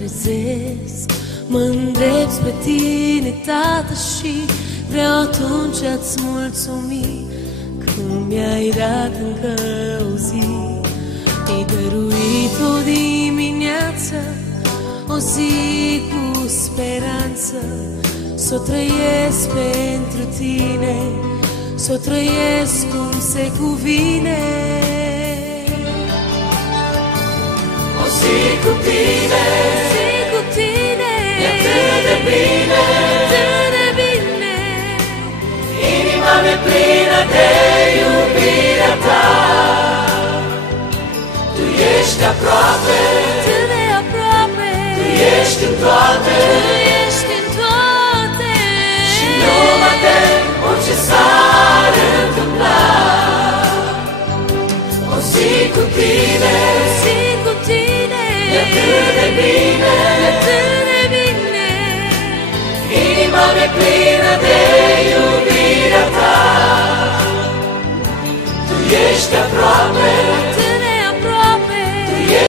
trezesc, mă îndrept spre tine, Tată, și vreau atunci a-ți mulțumi că mi-ai dat încă o zi. Mi-ai dăruit o dimineață, o zi cu speranță, s-o trăiesc pentru tine, s-o trăiesc cum se cuvine. O zi cu tine, e atât de bine, inima mea plină de iubirea ta. Tu ești aproape, tu ești în toate, și nu mă tem orice s-ar întâmpla. O zi cu tine, e atât de bine, inima mea plină de iubirea ta. Tu ești aproape,